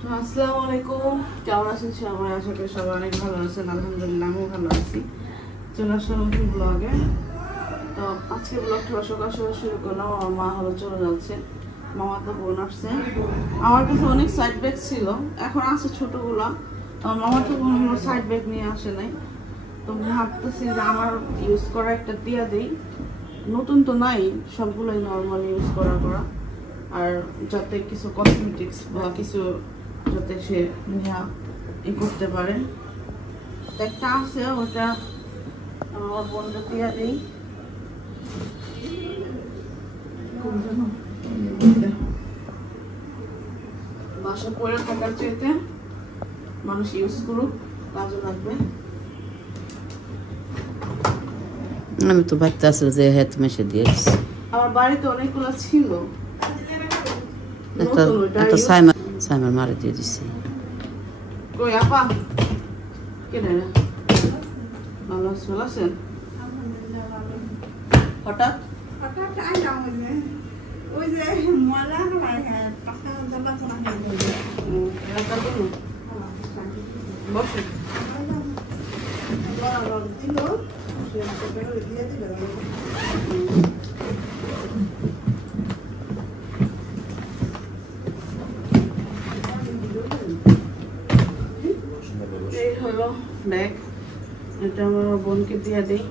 আসসালামু আলাইকুম, কেমন আছেন সবাই? আশা করি সবাই অনেক ভালো আছেন। আলহামদুলিল্লাহ আমিও ভালো আছি। চলে আসলাম নতুন ব্লগে। তো আজকে ব্লগটা সকাল সকাল শুরু করলাম। আমার মা হলো চলে যাচ্ছে, মামা তো বোন আসছে। আমার কাছে অনেক সাইড ব্যাগ ছিল, এখন আছে ছোটগুলা। আমার মামা তো কোনো সাইড ব্যাগ নিয়ে আসে নাই। তো ভাবতেছি যে আমার ইউজ করা একটা দিয়া দিই। নতুন তো নাই, সবগুলোই নর্মাল ইউজ করা। আর যাতে কিছু কসমেটিক্স বা কিছু যাতে সে ই করতে পারে। একটা আছে, ওটা আমার বোনটা দিয়ে দিই। বাসা পরে থাকার চাইতে মানুষ ইউজ করুক, কাজে লাগবে। আমি তো ভাবতে আসলে যে হেড মেশে দিয়েছি। আমার বাড়িতে অনেকগুলো ছিল, একটা সাইমার মারে দিয়ে দিছি। কই আপা কেনে ভালো আছেন? হঠাৎ ওই যে ময়লা বসে এই হলো ব্যাগ। এটা আমার বোনকে দিয়ে দিই,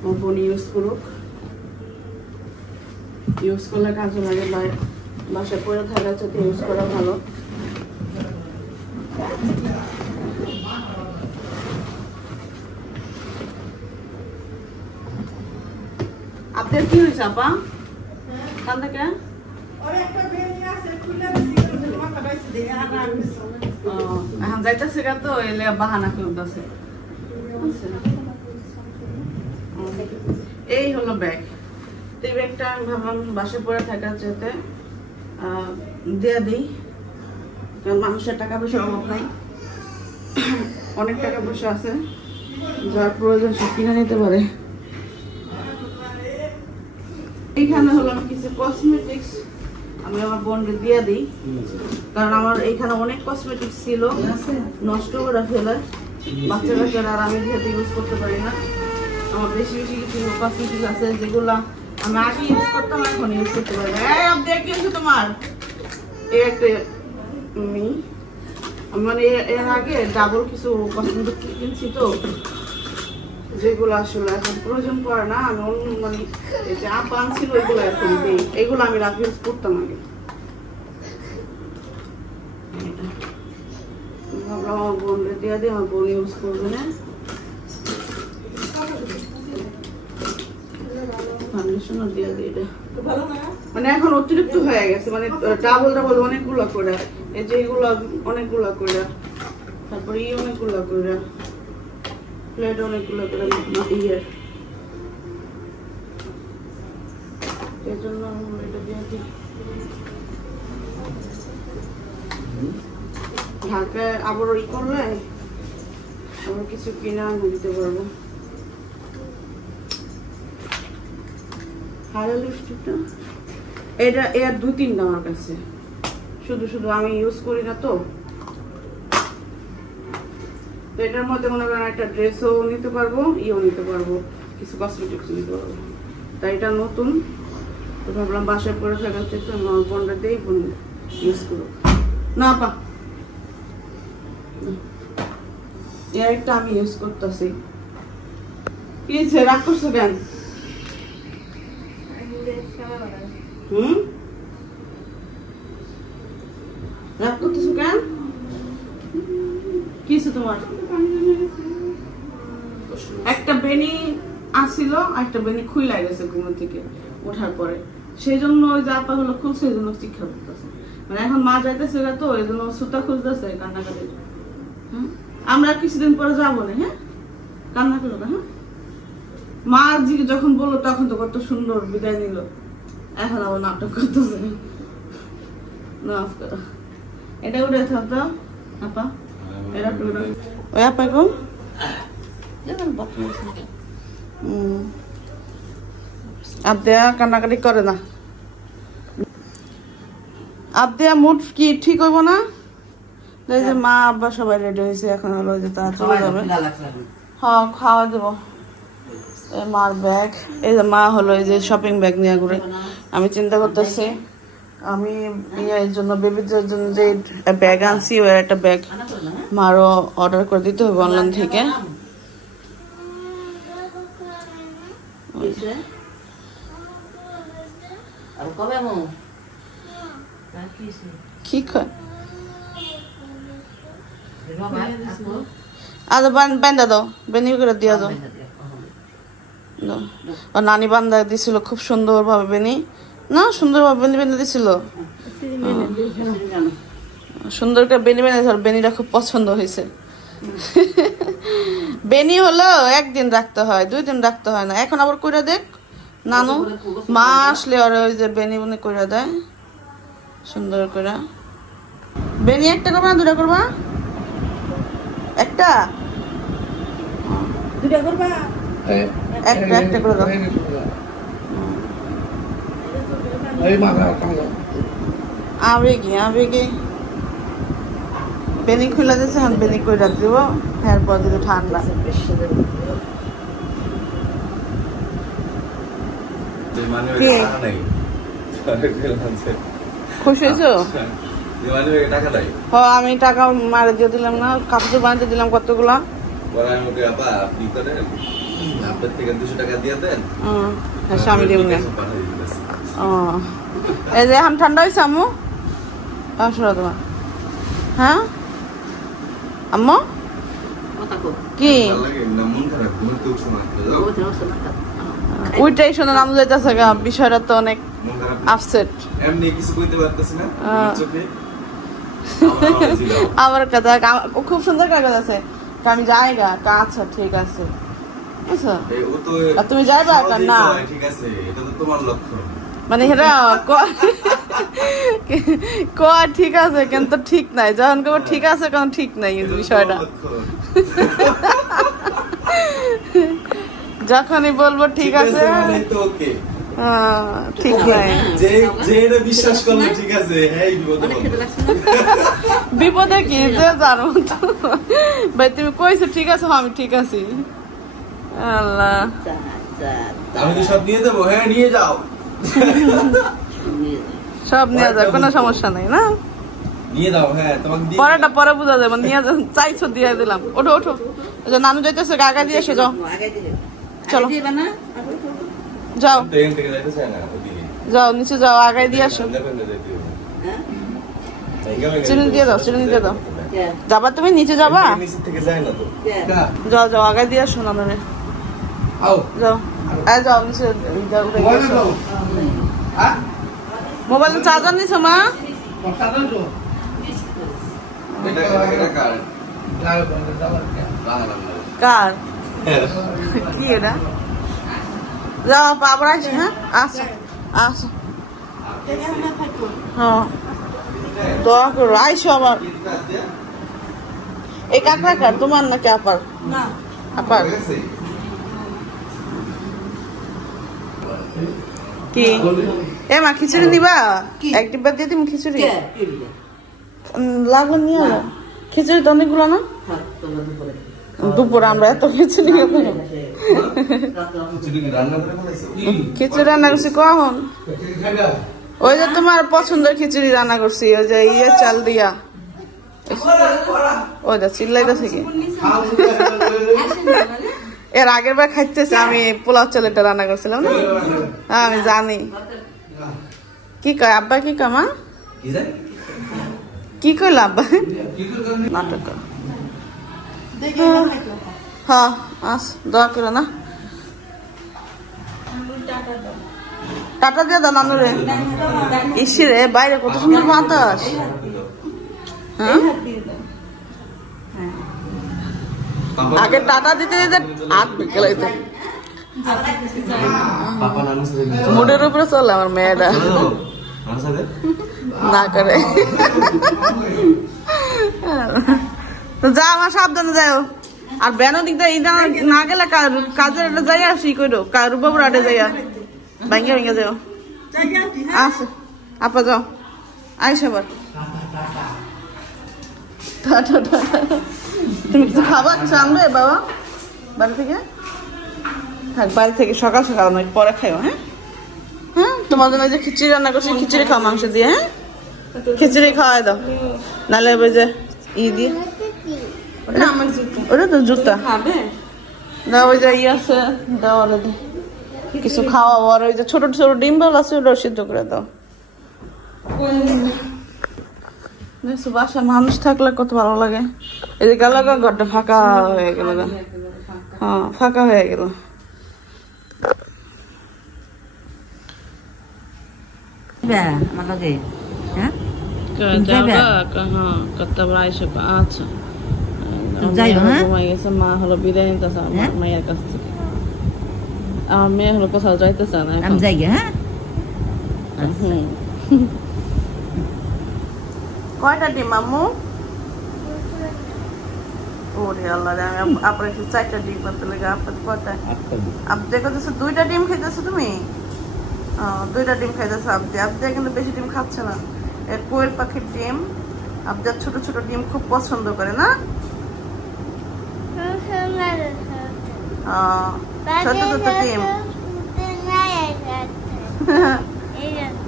আমার বোন ইউজ করুক। ইউজ করলে কাজে লাগে, বাসায় পরে থাকার সাথে ইউজ করা ভালো। আপনার কি হয়েছে আপা? কান থেকে এখন যাইতেছে গা, তো এলে বাহানা করতেছে। এই হলো ব্যাগ। এই ব্যাগটা আমি ভাবলাম বাসায় পরে থাকার চাইতে দিয়ে দিই, কারণ মানুষের টাকা পয়সার অভাব নাই। অনেক টাকা পয়সা আছে, যার প্রয়োজন সে কিনে নিতে পারে। এইখানে হলো আমি কিছু কসমেটিক্স আমি আমার বোনকে দিয়ে দিই, কারণ আমার এইখানে অনেক কসমেটিক্স ছিল, নষ্ট করে ফেলে বাচ্চারা। আর আমি যেহেতু ইউজ করতে পারি না, আমার বেশি কিছু কসমেটিক্স আছে যেগুলো আমি আগে ইউজ করতাম, এখন ইউজ করতে পারি না। কি হচ্ছে তোমার? এই একটা মানে এর আগে ডাবল কিছু কসমেটিক্স কিনছি, তো যেগুলো আসলে এখন প্রয়োজন পড়ে না। আমি অন্য মানে এই যে আপা আনছিল ওইগুলো এখন দিই, এগুলো আমি রাখি ইউজ করতাম আগে। ভাবলাম আমার বোনকে দিয়ে দিই, আমার বোন ইউজ করবে না। ফাউন্ডেশনও দিয়ে দিই। এটা মানে এখন অতিরিক্ত হয়ে গেছে, মানে ডাবল অনেকগুলো করে, এই যে এগুলো অনেকগুলো করে, তারপরে অনেকগুলো করে, প্লেট অনেকগুলো করে ইয়ের, এই জন্য এটা দিয়ে দিই। ঢাকায় আবার ই করলে আবার কিছু কিনে আনে দিতে পারবো। হারা লিপস্টিকটা এটা এর 2-3টা আমার কাছে, শুধু আমি ইউজ করি না। তো এটার মধ্যে মনে করেন একটা ড্রেসও নিতে পারবো, নিতে পারবো, কিছু কসমেটিক্স নিতে পারবো। তাই এটা নতুন, তো ভাবলাম বাসায় পরে থাকার চেষ্টা আমার বোনটা দিয়েই বোন ইউজ করবো। না পা এর একটা আমি ইউজ করতেছি। কি রাগ করছো কেন? রাগ করতেছো কেন? কিছু তোমার একটা বেনি আসছিল, একটা বেনি খুইলা গেছে ঘুম থেকে ওঠার পরে, সেই জন্য ওই যে আপা গুলো খুলছে, এই জন্য শিক্ষা করতেছে। মানে এখন মা যাইতেছে, তো এই জন্য সুতা খুঁজতেছে, কান্নাকাটি। আমরা কিছুদিন পরে যাবো না, হ্যাঁ কান্না করো না। হ্যাঁ মা যখন বললো তখন তো কত সুন্দর বিদায় নিল, এখন আবার নাটক করতেছে। এটা উঠে থাকতো আপা, এটা ওই আপা গো আর দেয়া কান্নাকাটি করে না। আবদিয়া মুড কি ঠিক হইব না? এই যে মা আব্বা সবাই রেডি হয়েছে, এখন হলো যে তারা চলে যাবে। হ্যাঁ খাওয়া দেবো। মার ব্যাগ, এই যে মা হলো এই যে শপিং ব্যাগ নিয়ে ঘুরে। আমি চিন্তা করতেছি আমি এর জন্য বেবিদের জন্য যে ব্যাগ আনছি ওর একটা ব্যাগ মারও অর্ডার করে দিতে হবে অনলাইন থেকে। কি কয় আচ্ছা বান্ধা দাও, বেনি করে দিয়া দাও। নানি বান্ধা দিছিল খুব সুন্দর ভাবে বেনি, না সুন্দর ভাবে বেনি বেঁধে দিছিল, সুন্দর করে বেনি বেঁধে দিছিল। বেনিটা খুব পছন্দ হয়েছে। বেনি হলো একদিন রাখতে হয়, 2 দিন রাখতে হয় না। এখন আবার কইরা দেখ নানু মা আসলে ওরা ওই যে বেনি বুনি কইরা দেয় সুন্দর করে। বেনি একটা করবা না 2টা করবা? একটা 2টা করবা? একটা করে দাও। আবেগে বেনি খুলে দিচ্ছে, এখন বেনি করে রাখ দিব। এরপর দিলে ঠান্ডা। খুশি হয়েছো? আমি টাকা মারে দিয়ে দিলাম না, কাপড় বানাতে দিলাম কতগুলা। আমি দিব না। এই যে এখন ঠান্ডা হয়েছে আম্মু? আসলে তোমার হ্যাঁ আম্মু কি ওইটাই শোনা নাম যাইতেছে গা, বিষয়টা তো অনেক আপসেট। আমার কথা খুব সুন্দর কাগজ আছে, আমি যাই গা। আচ্ছা ঠিক আছে, তুমি যাইবা না মানে হেরা ঠিক আছে কিন্তু ঠিক নাই, যখন কেউ ঠিক আছে কারণ ঠিক নাই বিষয়টা। যখনই বলবো ঠিক আছে ঠিক নাই, বিপদে কি যে জানো ভাই তুমি কইছো ঠিক আছে, আমি ঠিক আছি। আল্লাহ আমি তো সব নিয়ে যাবো। হ্যাঁ নিয়ে যাও, সব নিয়ে যাও, কোনো সমস্যা নাই না, নিয়ে যাও। হ্যাঁ তোমাকে পরেটা পরে বুঝা যাবে, নিয়ে চাইছো দিয়ে দিলাম। ওঠো ওঠো, নানু যাইতেছে আগা দিয়ে এসে যাও। চলো যাও যাও নিচে যাও, আগায় দিয়ে আসো। চিনি দিয়ে দাও, চিনি দিয়ে দাও। যাবা তুমি নিচে যাবা? যাও যাও আগায় দিয়ে আসো নানুরে। যাও যাও নিচে। মোবাইল চার্জার নিছো মা? কার কি এটা? যাও আবার আসি। হ্যাঁ আসো আসো, হ্যাঁ দোয়া করো আইসো আবার। এই কাকড়া কার তোমার নাকি আপার? আপার কি এ মা খিচুড়ি নিবা? এক ডিব্বা দিয়ে তুমি খিচুড়ি লাগলো নিয়ে আলো। খিচুড়ি তো অনেকগুলো না? দুপুরে আমরা এত খিচুড়ি খিচুড়ি রান্না করছি কখন? ওই যে তোমার পছন্দের খিচুড়ি রান্না করছি, ওই যে ইয়ে চাল দিয়া। ওই যা চিল্লাইতেছে কি? এর আগের বার খাইতেছে আমি পোলাও চালেরটা রান্না করছিলাম না, আমি জানি। কি কয় আব্বা? কি কয় মা? কি কইল আব্বা? নাটক। হ্যাঁ আস দোয়া করো না। টাটা দিয়ে দাও নানুরে। ইসি রে বাইরে কত সুন্দর বাতাস। হ্যাঁ আগে টাটা দিতে দিতে হাত বিকেল হইতো। মুডের উপরে চলে আমার মেয়েটা, না করে। তো যা আমার সাবধানে যাও। আর বেনো দিক দিয়ে না গেলে কাজের যাই আসি করো, রূপবাবুর আটে যাইয়া ভাঙ্গে ভাঙ্গে যাও। আচ্ছা আপা যাও। আইস আবার তুমি কিছু খাবা, কিছু আনবে বাবা বাড়ি থেকে? থাক, বাড়ি থেকে সকাল সকাল অনেক পরে খাইও। হ্যাঁ হ্যাঁ, তোমার জন্য যে খিচুড়ি রান্না করছি, খিচুড়ি খাও মাংস দিয়ে। হ্যাঁ, খিচুড়ি খাওয়াই দাও, নাহলে ওই যে দিয়ে ওটা তো জুতা খাবে দাও। ওই যে আছে দাও, কিছু খাওয়াবো। আর ওই যে ছোট ছোট ডিম বল আছে, ওটা সিদ্ধ করে দাও। বাসা মানুষ থাকলে কত ভালো লাগে। এই যে গেল ঘরটা ফাঁকা হয়ে গেল। হ্যাঁ, ফাঁকা হয়ে গেল। মা হলো বিদায় নিতেছে মায়ের কাছ থেকে। আমার মেয়ে হলো কোথাও যাইতেছে না। কয়টা ডিম আম্মু? ওরে আল্লাহ, আপনার 4টা ডিম করতে লাগে। আপনার কয়টা? আপনি কইতেছে 2টা ডিম খাইতেছো তুমি? 2টা ডিম খাইতেছে আপনি। আপনি কিন্তু বেশি ডিম খাচ্ছে না। কোয়েল পাখির ডিম, আপনি ছোট ছোট ডিম খুব পছন্দ করে না? ছোট ছোট ডিম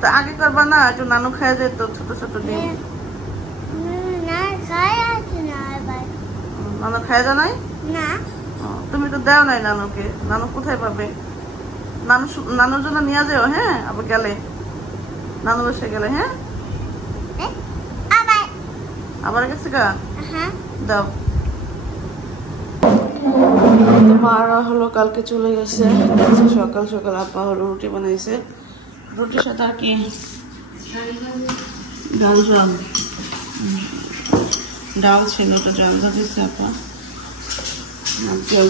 তো আগে করবা না? একটু নানু খাই যেত ছোট ছোট ডিম। নানু খাই যা নাই? তুমি তো দেও নাই নানুকে। নানু কোথায় পাবে? নানুর জন্য নিয়ে যাও। হ্যাঁ, আবার গেলে নানু বসে গেলে। হ্যাঁ, আবার গেছে গা? দাও। মারা হলো কালকে চলে গেছে। সকাল সকাল আপা হলো রুটি বানাইছে। রুটির সাথে আর কি ডাল ছিল, ওটা ডাল দিচ্ছে আপা।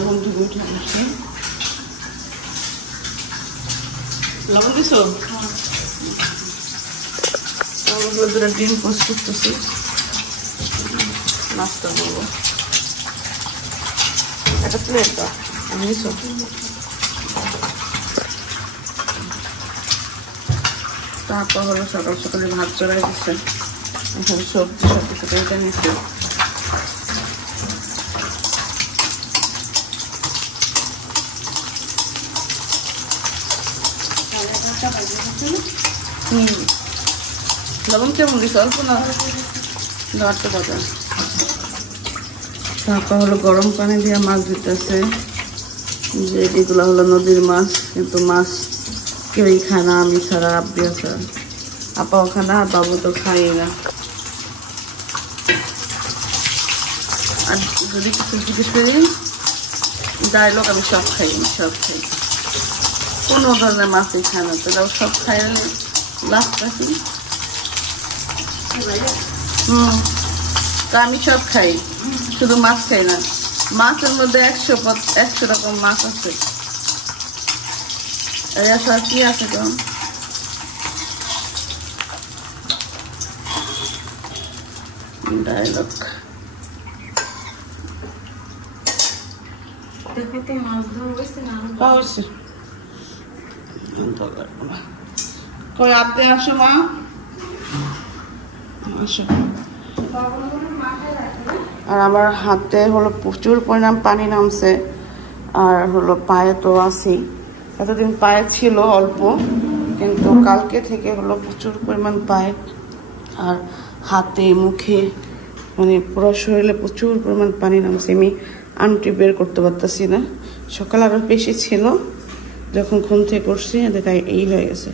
ঘুম থেকে উঠে আসছে। লবণ দিছ? দুটা ডিম পোস্ট করতেছি, নাস্তা করবো। একটা প্লেট দাও, আমি দিছো? তারপর হলো সকাল সকালে ভাত চড়াই দিচ্ছে। এখন সবজি সাথে এটা নিচ্ছে। লবণ কেমন দিচ্ছে? অল্প না, 8টা বাজে। তারপর হলো গরম পানি দিয়ে মাছ দিতেছে। যে এগুলো হলো নদীর মাছ, কিন্তু মাছ কেউই খায় না, আমি ছাড়া, আব্বিয়া ছাড়া। আপাও খায় না, আর বাবু তো খাই না। আর যদি কিছু জিজ্ঞেস করি ডায়লগ, আমি সব খাই, সব খাই। কোনো ধরনের মাছই খায় না, তো সব খাই লাস্ট রাখি। তা আমি সব খাই, শুধু মাছ খাই না। মাছের মধ্যে 100 রকম মাছ আছে। আর কি আছে তো? ডায়লগ কই আপনি আসো মা, আসো। আর আমার হাতে হলো প্রচুর পরিমাণ পানি নামছে। আর হলো পায়ে তো আছেই, এতদিন পায়ে ছিল অল্প, কিন্তু কালকে থেকে হলো প্রচুর পরিমাণ পায়ে আর হাতে মুখে, মানে পুরো শরীরে প্রচুর পরিমাণ পানি নামছে। আমি আন্টি বের করতে পারতেছি না। সকাল আরও বেশি ছিল, যখন ঘুম থেকে করছি তাই এই হয়ে গেছে,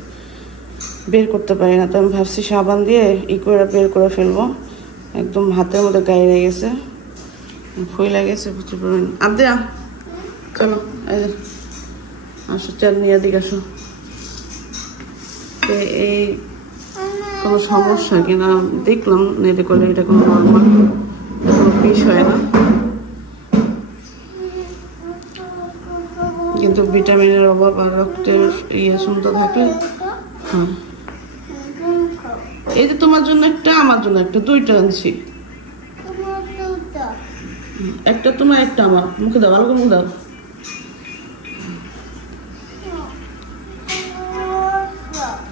বের করতে পারি না। তো আমি ভাবছি সাবান দিয়ে করে বের করে ফেলবো। একদম হাতের মধ্যে গায়ে লেগে গেছে, ফুই লেগেছে প্রচুর পরিমাণ। আব্দে চলো, আসো, চাল নিয়ে দিকে আসো। এই কোনো সমস্যা কিনা দেখলাম, এতে করে এটা কোনো নর্মাল কোনো বিষয় না, কিন্তু ভিটামিনের অভাব আর রক্তের শুনতে থাকলে। হ্যাঁ, এই যে তোমার জন্য একটা, আমার জন্য একটা, 2টা আনছি। একটা তোমার, একটা আমার। মুখে দাও, ভালো করে মুখ দাও।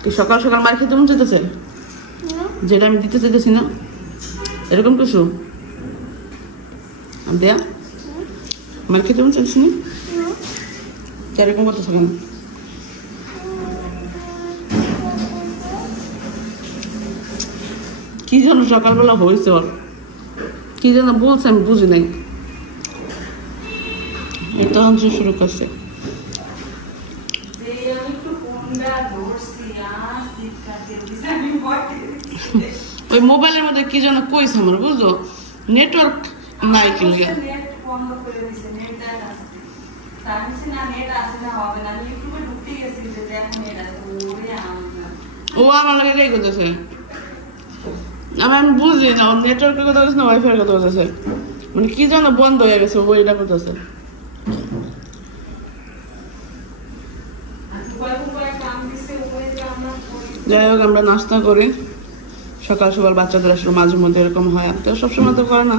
কি সকাল সকাল মার খেতে মন চাইতেছে? যেটা আমি দিতে চাইতেছি না এরকম কিছু দেয়া আমার খেতে মন চাইছি না এরকম করতেছ কেন কি যেন সকালবেলা হয়েছে ওর কি যেন বলছে আমি বুঝি নাই তখন শুরু করছে ওই মোবাইলের মধ্যে কি যেন কইছে আমার বুঝলো নেটওয়ার্ক নাই কিনলে ও আমার লাগে রেগে করতেছে আমি বুঝি না নেটওয়ার্কের কথা বলছে না ওয়াইফাই কথা বলতেছে মানে কি যেন বন্ধ হয়ে গেছে ওইটা করতেছে যাই হোক আমরা নাস্তা করি সকাল সকাল বাচ্চাদের আসলে মাঝে মধ্যে এরকম হয় তো সবসময় তো করে না